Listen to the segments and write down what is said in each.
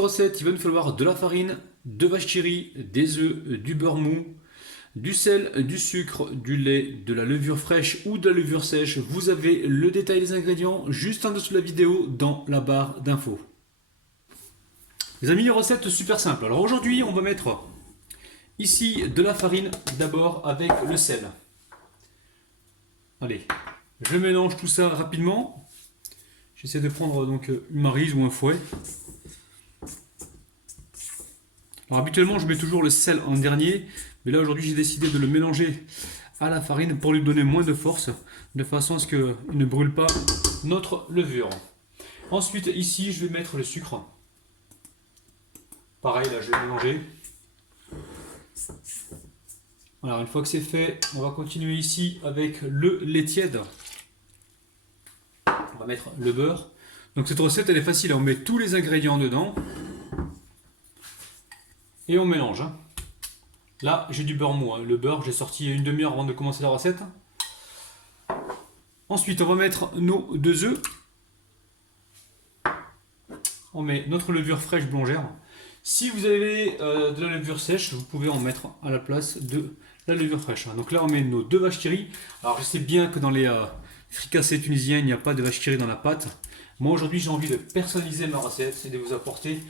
Recette, il va nous falloir de la farine, de vache qui rit, des œufs, du beurre mou, du sel, du sucre, du lait, de la levure fraîche ou de la levure sèche. Vous avez le détail des ingrédients juste en dessous de la vidéo dans la barre d'infos. Les amis, une recette super simple. Alors aujourd'hui, on va mettre ici de la farine d'abord avec le sel. Allez, je mélange tout ça rapidement. J'essaie de prendre donc une maryse ou un fouet. Alors habituellement je mets toujours le sel en dernier, mais là aujourd'hui j'ai décidé de le mélanger à la farine pour lui donner moins de force, de façon à ce qu'il ne brûle pas notre levure. Ensuite ici je vais mettre le sucre. Pareil là je vais mélanger. Voilà, une fois que c'est fait, on va continuer ici avec le lait tiède. On va mettre le beurre. Donc cette recette elle est facile, on met tous les ingrédients dedans. Et on mélange. Là, j'ai du beurre mou. Le beurre, j'ai sorti une demi-heure avant de commencer la recette. Ensuite, on va mettre nos 2 œufs. On met notre levure fraîche boulangère. Si vous avez de la levure sèche, vous pouvez en mettre à la place de la levure fraîche. Donc là, on met nos 2 vaches qui rit. Alors, je sais bien que dans les fricassés tunisiens, il n'y a pas de vache qui rit dans la pâte. Moi, aujourd'hui, j'ai envie de personnaliser ma recette et de vous apporter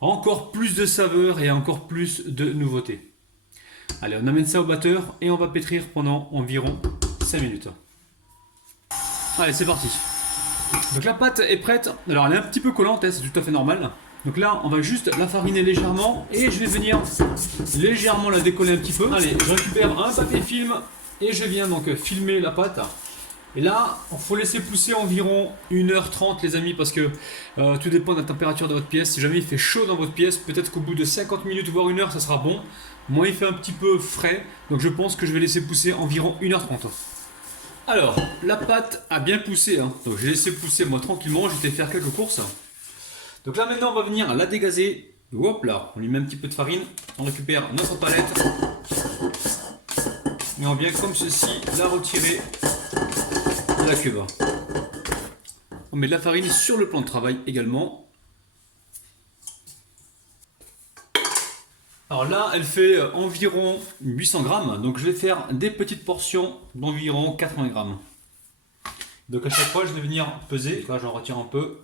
encore plus de saveur et encore plus de nouveautés. Allez, on amène ça au batteur et on va pétrir pendant environ 5 minutes. Allez, c'est parti. Donc la pâte est prête. Alors elle est un petit peu collante, c'est tout à fait normal. Donc là, on va juste la fariner légèrement et je vais venir légèrement la décoller un petit peu. Allez, je récupère un papier film et je viens donc filmer la pâte. Et là, il faut laisser pousser environ 1h30 les amis, parce que tout dépend de la température de votre pièce. Si jamais il fait chaud dans votre pièce, peut-être qu'au bout de 50 minutes voire 1 heure, ça sera bon. Moi il fait un petit peu frais, donc je pense que je vais laisser pousser environ 1h30. Alors, la pâte a bien poussé, hein. Donc j'ai laissé pousser moi tranquillement, j'étais faire quelques courses. Donc là maintenant on va venir la dégazer. Hop là, on lui met un petit peu de farine, on récupère notre palette. Et on vient comme ceci la retirer de la cuve. On met de la farine sur le plan de travail également. Alors là, elle fait environ 800 grammes, donc je vais faire des petites portions d'environ 80 grammes. Donc à chaque fois, je vais venir peser. Là, j'en retire un peu.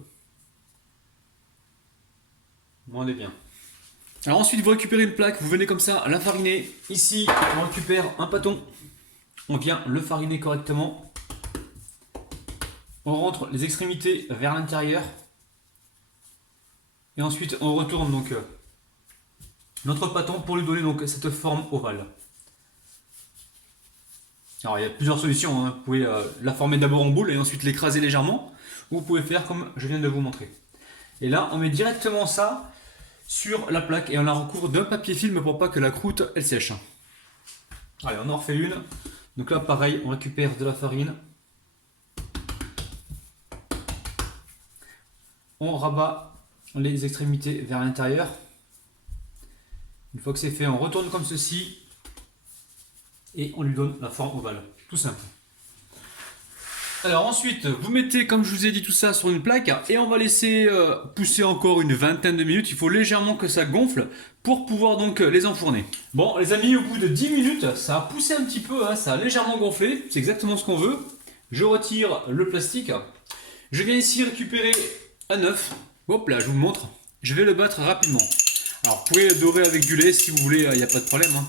On est bien. Alors ensuite, vous récupérez une plaque, vous venez comme ça la fariner. Ici, on récupère un pâton. On vient le fariner correctement. On rentre les extrémités vers l'intérieur. Et ensuite, on retourne donc notre pâton pour lui donner donc cette forme ovale. Alors il y a plusieurs solutions, hein. Vous pouvez la former d'abord en boule et ensuite l'écraser légèrement, ou vous pouvez faire comme je viens de vous montrer. Et là on met directement ça sur la plaque et on la recouvre d'un papier film pour pas que la croûte elle sèche. Allez, on en refait une. Donc là pareil, on récupère de la farine. On rabat les extrémités vers l'intérieur. Une fois que c'est fait, on retourne comme ceci et on lui donne la forme ovale. Tout simple. Alors ensuite, vous mettez, comme je vous ai dit, tout ça sur une plaque et on va laisser pousser encore une vingtaine de minutes. Il faut légèrement que ça gonfle pour pouvoir donc les enfourner. Bon les amis, au bout de 10 minutes, ça a poussé un petit peu, hein, ça a légèrement gonflé. C'est exactement ce qu'on veut. Je retire le plastique. Je viens ici récupérer un œuf. Hop là, je vous montre. Je vais le battre rapidement. Alors vous pouvez dorer avec du lait si vous voulez, il n'y a pas de problème, hein.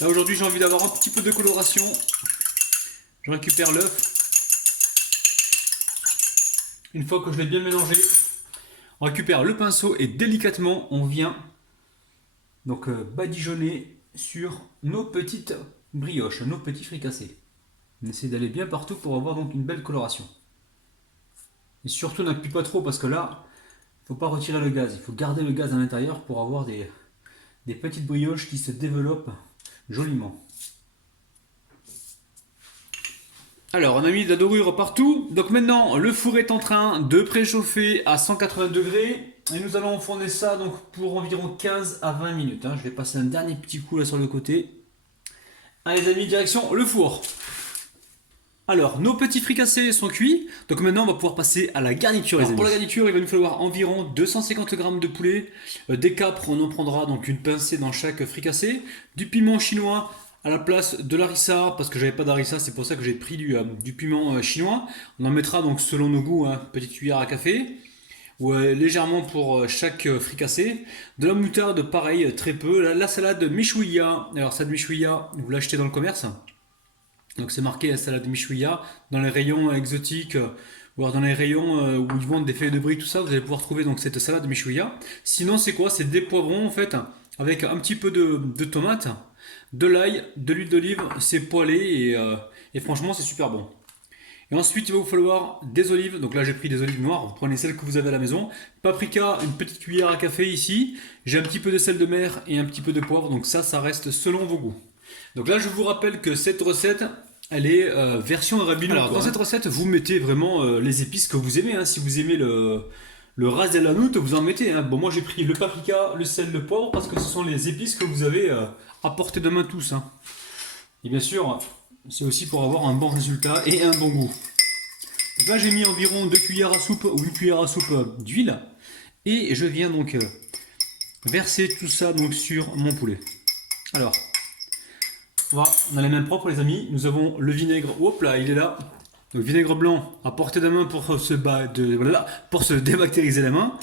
Là aujourd'hui j'ai envie d'avoir un petit peu de coloration. Je récupère l'œuf. Une fois que je l'ai bien mélangé, on récupère le pinceau et délicatement on vient donc badigeonner sur nos petites brioches, nos petits fricassés. On essaie d'aller bien partout pour avoir donc une belle coloration. Et surtout n'appuie pas trop parce que là, il ne faut pas retirer le gaz, il faut garder le gaz à l'intérieur pour avoir des petites brioches qui se développent joliment. Alors on a mis de la dorure partout, donc maintenant le four est en train de préchauffer à 180 degrés et nous allons enfourner ça donc pour environ 15 à 20 minutes. Je vais passer un dernier petit coup là sur le côté. Allez les amis, direction le four. Alors, nos petits fricassés sont cuits, donc maintenant on va pouvoir passer à la garniture. Alors, pour la garniture, il va nous falloir environ 250 g de poulet, des capres, on en prendra donc une pincée dans chaque fricassé, du piment chinois à la place de l'harissa, parce que j'avais pas d'harissa, c'est pour ça que j'ai pris du piment chinois. On en mettra donc selon nos goûts, hein, petite cuillère à café, ou légèrement pour chaque fricassé. De la moutarde, pareil, très peu. La salade michouïa, alors salade michouïa, vous l'achetez dans le commerce. Donc c'est marqué la salade michouïa dans les rayons exotiques ou alors dans les rayons où ils vendent des feuilles de brie, tout ça, vous allez pouvoir trouver donc cette salade michouïa. Sinon c'est quoi? C'est des poivrons en fait avec un petit peu de tomate, de l'ail, de l'huile d'olive, c'est poêlé et franchement c'est super bon. Et ensuite il va vous falloir des olives, donc là j'ai pris des olives noires, vous prenez celles que vous avez à la maison. Paprika, une petite cuillère à café ici, j'ai un petit peu de sel de mer et un petit peu de poivre, donc ça reste selon vos goûts. Donc là, je vous rappelle que cette recette, elle est version arabino. Alors, dans cette recette, vous mettez vraiment les épices que vous aimez. Hein. Si vous aimez le ras el hanout, vous en mettez. Hein. Bon, moi, j'ai pris le paprika, le sel, le poivre, parce que ce sont les épices que vous avez à portée de main tous. Hein. Et bien sûr, c'est aussi pour avoir un bon résultat et un bon goût. Donc là, j'ai mis environ 2 cuillères à soupe ou 1 cuillère à soupe d'huile. Et je viens donc verser tout ça donc, sur mon poulet. Alors, on a les mains propres les amis, nous avons le vinaigre, hop là il est là, donc vinaigre blanc à portée de main pour pour se débactériser la main,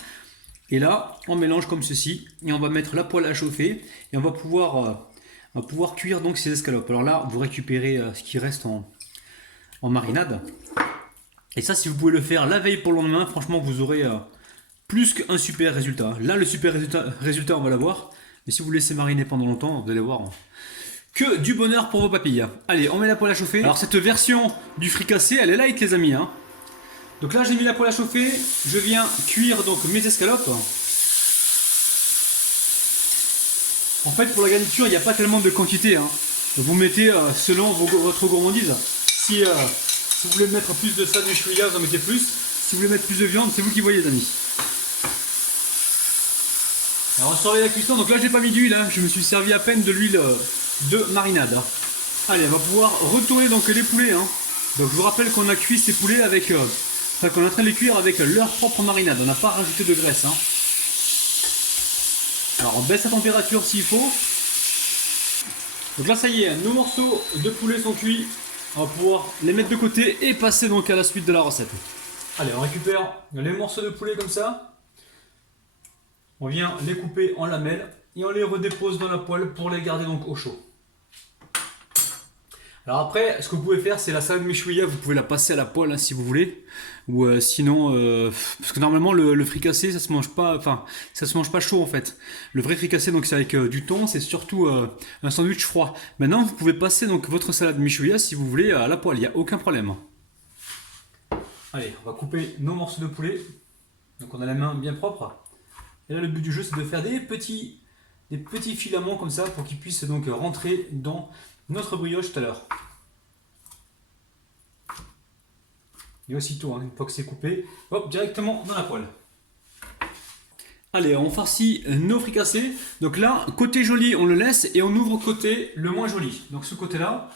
et là on mélange comme ceci, et on va mettre la poêle à chauffer, et on va pouvoir cuire donc ces escalopes. Alors là vous récupérez ce qui reste en marinade, et ça si vous pouvez le faire la veille pour le lendemain, franchement vous aurez plus qu'un super résultat. Là le super résultat on va l'avoir, mais si vous laissez mariner pendant longtemps, vous allez voir... Que du bonheur pour vos papilles. Allez, on met la poêle à chauffer. Alors cette version du fricassé, elle est light les amis. Hein. Donc là j'ai mis la poêle à chauffer. Je viens cuire donc mes escalopes. En fait pour la garniture il n'y a pas tellement de quantité. Hein. Vous mettez selon votre gourmandise. Si vous voulez mettre plus de salade michouïa, vous en mettez plus. Si vous voulez mettre plus de viande, c'est vous qui voyez les amis. Alors on surveille la cuisson. Donc là j'ai pas mis d'huile. Hein. Je me suis servi à peine de l'huile de marinade. Allez, on va pouvoir retourner donc les poulets. Hein. Donc je vous rappelle qu'on a cuit ces poulets avec, qu'on est en train de les cuire avec leur propre marinade. On n'a pas rajouté de graisse. Hein. Alors on baisse la température s'il faut. Donc là ça y est, nos morceaux de poulet sont cuits. On va pouvoir les mettre de côté et passer donc à la suite de la recette. Allez, on récupère les morceaux de poulet comme ça. On vient les couper en lamelles et on les redépose dans la poêle pour les garder donc au chaud. Alors après, ce que vous pouvez faire, c'est la salade michouïa, vous pouvez la passer à la poêle hein, si vous voulez, ou sinon, parce que normalement le fricassé, ça se mange pas, enfin, ça se mange pas chaud en fait. Le vrai fricassé, donc c'est avec du thon, c'est surtout un sandwich froid. Maintenant, vous pouvez passer donc votre salade michouïa si vous voulez à la poêle, il n'y a aucun problème. Allez, on va couper nos morceaux de poulet. Donc on a la main bien propre. Et là, le but du jeu, c'est de faire des petits filaments comme ça pour qu'ils puissent donc rentrer dans notre brioche tout à l'heure. Et aussitôt, hein, une fois que c'est coupé, hop, directement dans la poêle. Allez, on farcit nos fricassés. Donc là, côté joli, on le laisse et on ouvre côté le moins joli. Donc ce côté-là,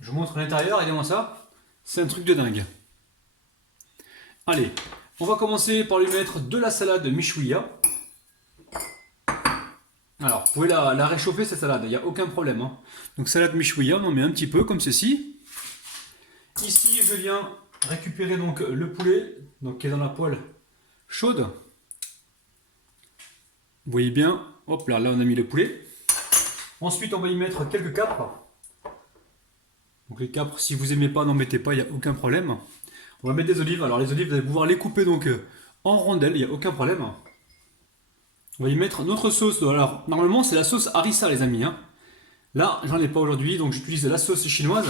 je vous montre l'intérieur, regardez-moi ça. C'est un truc de dingue. Allez, on va commencer par lui mettre de la salade michouïa. Alors, vous pouvez la réchauffer cette salade, il n'y a aucun problème. Hein. Donc salade michouïa, on en met un petit peu comme ceci. Ici, je viens récupérer donc le poulet, donc qui est dans la poêle chaude. Vous voyez bien, hop là, on a mis le poulet. Ensuite, on va y mettre quelques capres. Donc les capres, si vous n'aimez pas, n'en mettez pas, il n'y a aucun problème. On va mettre des olives. Alors les olives, vous allez pouvoir les couper donc en rondelles, il n'y a aucun problème. On va y mettre notre sauce. Alors normalement, c'est la sauce harissa, les amis. Hein. Là, j'en ai pas aujourd'hui, donc j'utilise la sauce chinoise.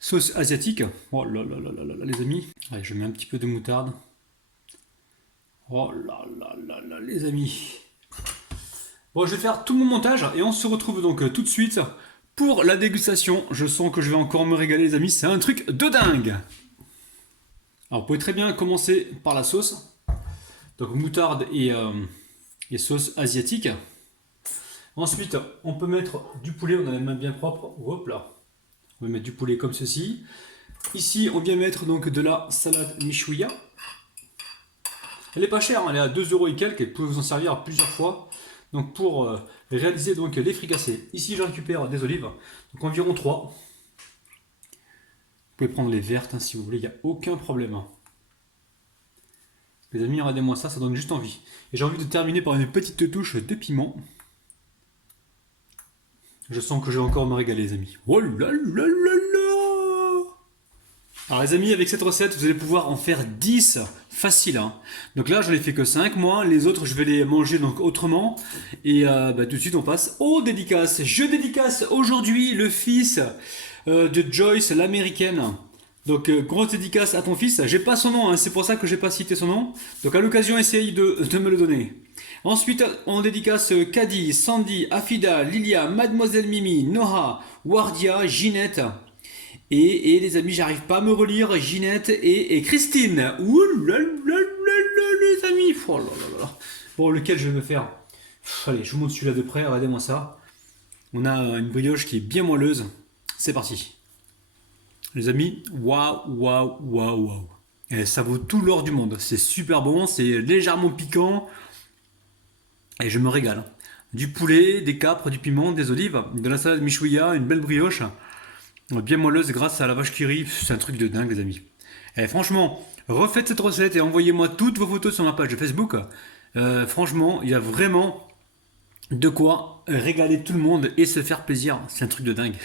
Sauce asiatique. Oh là là là là là, les amis. Allez, je mets un petit peu de moutarde. Oh là là là là, les amis. Bon, je vais faire tout mon montage et on se retrouve donc tout de suite pour la dégustation. Je sens que je vais encore me régaler, les amis. C'est un truc de dingue. Alors, vous pouvez très bien commencer par la sauce. Donc, moutarde et sauce asiatique. Ensuite, on peut mettre du poulet. On a les mains bien propres. Hop là. On va mettre du poulet comme ceci. Ici, on vient mettre donc de la salade michouya. Elle est pas chère, hein, elle est à 2 € et quelques, et vous pouvez vous en servir plusieurs fois. Donc pour réaliser donc les fricassés. Ici, je récupère des olives, donc environ 3. Vous pouvez prendre les vertes hein, si vous voulez, il n'y a aucun problème. Les amis, regardez-moi ça, ça donne juste envie. Et j'ai envie de terminer par une petite touche de piment. Je sens que je vais encore me régaler, les amis. Oh là là là là! Alors les amis, avec cette recette, vous allez pouvoir en faire 10 facile. Hein. Donc là, je n'ai fait que 5 moi. Les autres, je vais les manger donc autrement. Et tout de suite, on passe aux dédicaces. Je dédicace aujourd'hui le fils de Joyce, l'américaine. Donc grosse dédicace à ton fils. J'ai pas son nom, hein, c'est pour ça que j'ai pas cité son nom. Donc à l'occasion, essaye de me le donner. Ensuite, on dédicace Kadi, Sandy, Afida, Lilia, Mademoiselle Mimi, Noah, Wardia, Ginette. Et les amis, j'arrive pas à me relire, Ginette et Christine. Ouh là là là là, les amis. Oh là là là. Bon, lequel je vais me faire? Allez, je vous montre celui-là de près, regardez-moi ça. On a une brioche qui est bien moelleuse. C'est parti. Les amis, waouh, waouh, waouh, waouh. Et ça vaut tout l'or du monde. C'est super bon, c'est légèrement piquant. Et je me régale. Du poulet, des capres, du piment, des olives, de la salade michouya, une belle brioche. Bien moelleuse grâce à la vache qui rit. C'est un truc de dingue, les amis. Et franchement, refaites cette recette et envoyez-moi toutes vos photos sur ma page de Facebook. Franchement, il y a vraiment de quoi régaler tout le monde et se faire plaisir. C'est un truc de dingue.